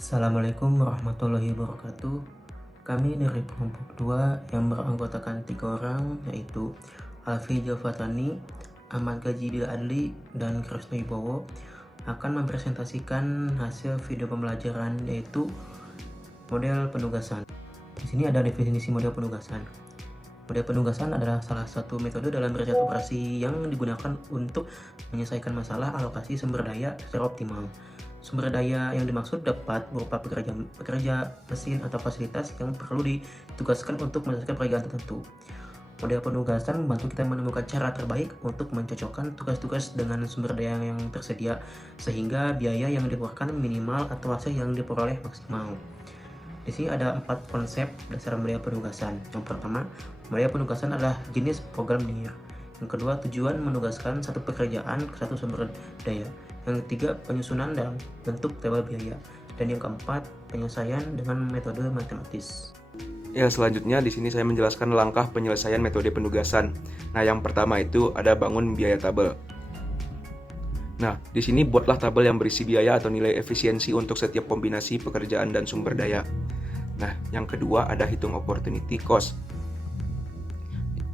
Assalamualaikum warahmatullahi wabarakatuh. Kami dari kelompok 2 yang beranggotakan 3 orang, yaitu Alfi Jafatani, Ahmad Gaji Bil Adli, dan Krisno Ibowo, akan mempresentasikan hasil video pembelajaran, yaitu model penugasan. Di sini ada definisi model penugasan. Model penugasan adalah salah satu metode dalam riset operasi yang digunakan untuk menyelesaikan masalah alokasi sumber daya secara optimal. Sumber daya yang dimaksud dapat berupa pekerja, mesin, atau fasilitas yang perlu ditugaskan untuk menyelesaikan pekerjaan tertentu. Model penugasan membantu kita menemukan cara terbaik untuk mencocokkan tugas-tugas dengan sumber daya yang tersedia, sehingga biaya yang dikeluarkan minimal atau hasil yang diperoleh maksimal. Di sini ada 4 konsep dasar model penugasan. Yang pertama, model penugasan adalah jenis program linear. Yang kedua, tujuan menugaskan satu pekerjaan ke satu sumber daya. Yang ketiga, penyusunan dalam bentuk tabel biaya. Dan yang keempat, penyelesaian dengan metode matematis. Ya, selanjutnya di sini saya menjelaskan langkah penyelesaian metode penugasan. Nah, yang pertama itu ada bangun biaya tabel. Nah, di sini buatlah tabel yang berisi biaya atau nilai efisiensi untuk setiap kombinasi pekerjaan dan sumber daya. Nah, yang kedua ada hitung opportunity cost.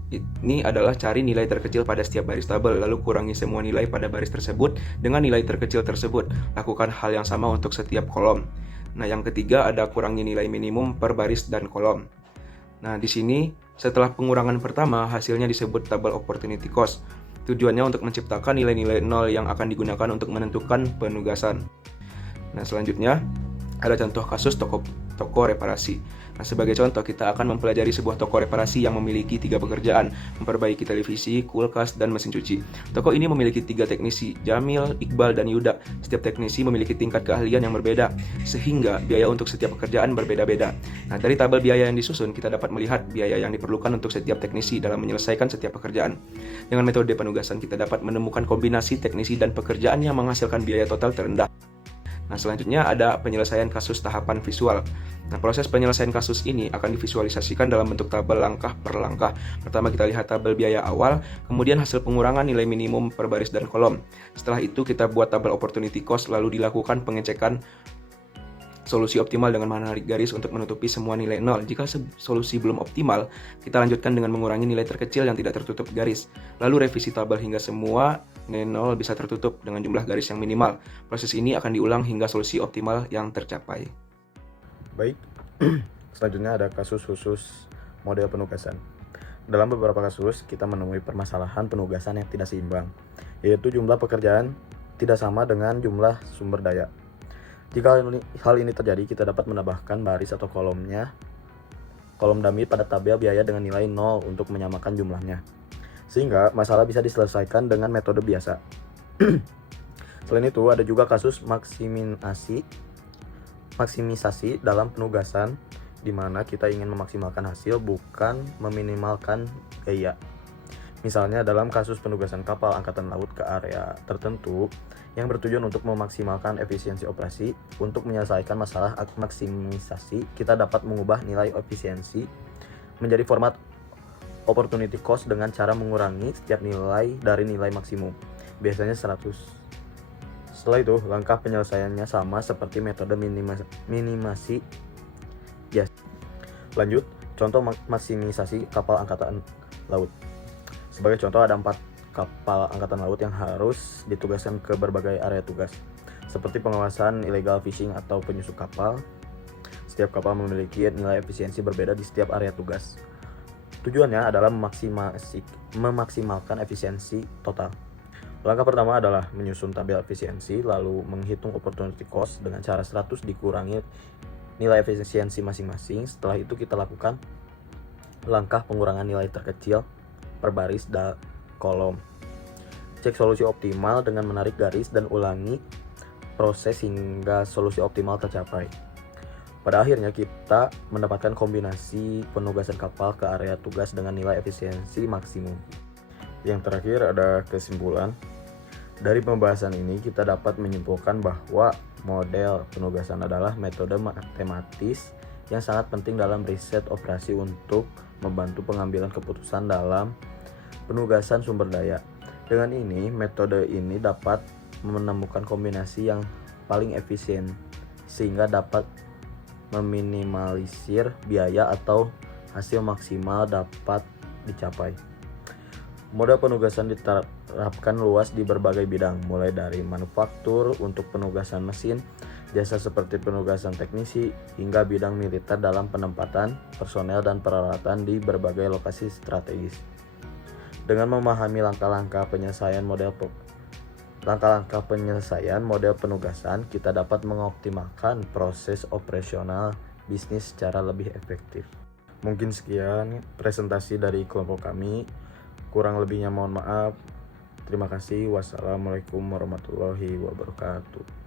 Ini adalah cari nilai terkecil pada setiap baris tabel, lalu kurangi semua nilai pada baris tersebut dengan nilai terkecil tersebut. Lakukan hal yang sama untuk setiap kolom. Nah, yang ketiga ada kurangi nilai minimum per baris dan kolom. Nah, di sini setelah pengurangan pertama, hasilnya disebut tabel opportunity cost. Tujuannya untuk menciptakan nilai-nilai nol yang akan digunakan untuk menentukan penugasan. Nah, selanjutnya ada contoh kasus toko reparasi. Nah, sebagai contoh kita akan mempelajari sebuah toko reparasi yang memiliki 3 pekerjaan, memperbaiki televisi, kulkas, dan mesin cuci. Toko ini memiliki 3 teknisi, Jamil, Iqbal, dan Yuda. Setiap teknisi memiliki tingkat keahlian yang berbeda, sehingga biaya untuk setiap pekerjaan berbeda-beda. Nah, dari tabel biaya yang disusun, kita dapat melihat biaya yang diperlukan untuk setiap teknisi dalam menyelesaikan setiap pekerjaan. Dengan metode penugasan, kita dapat menemukan kombinasi teknisi dan pekerjaan yang menghasilkan biaya total terendah. Nah, selanjutnya ada penyelesaian kasus tahapan visual. Nah, proses penyelesaian kasus ini akan divisualisasikan dalam bentuk tabel langkah per langkah. Pertama kita lihat tabel biaya awal, kemudian hasil pengurangan nilai minimum per baris dan kolom. Setelah itu kita buat tabel opportunity cost, lalu dilakukan pengecekan solusi optimal dengan menarik garis untuk menutupi semua nilai nol. Jika solusi belum optimal, kita lanjutkan dengan mengurangi nilai terkecil yang tidak tertutup garis. Lalu revisi tabel hingga semua nilai nol bisa tertutup dengan jumlah garis yang minimal. Proses ini akan diulang hingga solusi optimal yang tercapai. Baik, selanjutnya ada kasus khusus model penugasan. Dalam beberapa kasus, kita menemui permasalahan penugasan yang tidak seimbang, yaitu jumlah pekerjaan tidak sama dengan jumlah sumber daya. Jika hal ini terjadi, kita dapat menambahkan baris atau kolom dummy pada tabel biaya dengan nilai 0 untuk menyamakan jumlahnya, sehingga masalah bisa diselesaikan dengan metode biasa. Selain itu, ada juga kasus maksimisasi dalam penugasan, di mana kita ingin memaksimalkan hasil bukan meminimalkan biaya. Misalnya dalam kasus penugasan kapal angkatan laut ke area tertentu yang bertujuan untuk memaksimalkan efisiensi operasi. Untuk menyelesaikan masalah maksimisasi, kita dapat mengubah nilai efisiensi menjadi format opportunity cost dengan cara mengurangi setiap nilai dari nilai maksimum, biasanya 100. Setelah itu, langkah penyelesaiannya sama seperti metode minimasi biasa. Lanjut, contoh maksimisasi kapal angkatan laut. Sebagai contoh, ada 4 kapal angkatan laut yang harus ditugaskan ke berbagai area tugas, seperti pengawasan illegal fishing atau penyusup kapal. Setiap kapal memiliki nilai efisiensi berbeda di setiap area tugas. Tujuannya adalah memaksimalkan efisiensi total. Langkah pertama adalah menyusun tabel efisiensi, lalu menghitung opportunity cost dengan cara 100 dikurangi nilai efisiensi masing-masing. Setelah itu kita lakukan langkah pengurangan nilai terkecil per baris dan kolom. Cek solusi optimal dengan menarik garis dan ulangi proses hingga solusi optimal tercapai. Pada akhirnya kita mendapatkan kombinasi penugasan kapal ke area tugas dengan nilai efisiensi maksimum. Yang terakhir ada kesimpulan. Dari pembahasan ini kita dapat menyimpulkan bahwa model penugasan adalah metode matematis yang sangat penting dalam riset operasi untuk membantu pengambilan keputusan dalam penugasan sumber daya. Dengan ini, metode ini dapat menemukan kombinasi yang paling efisien sehingga dapat meminimalisir biaya atau hasil maksimal dapat dicapai. Model penugasan diterapkan luas di berbagai bidang, mulai dari manufaktur untuk penugasan mesin, jasa seperti penugasan teknisi, hingga bidang militer dalam penempatan personel dan peralatan di berbagai lokasi strategis. Dengan memahami langkah-langkah penyelesaian model penugasan, kita dapat mengoptimalkan proses operasional bisnis secara lebih efektif. Mungkin sekian presentasi dari kelompok kami. Kurang lebihnya mohon maaf. Terima kasih. Wassalamualaikum warahmatullahi wabarakatuh.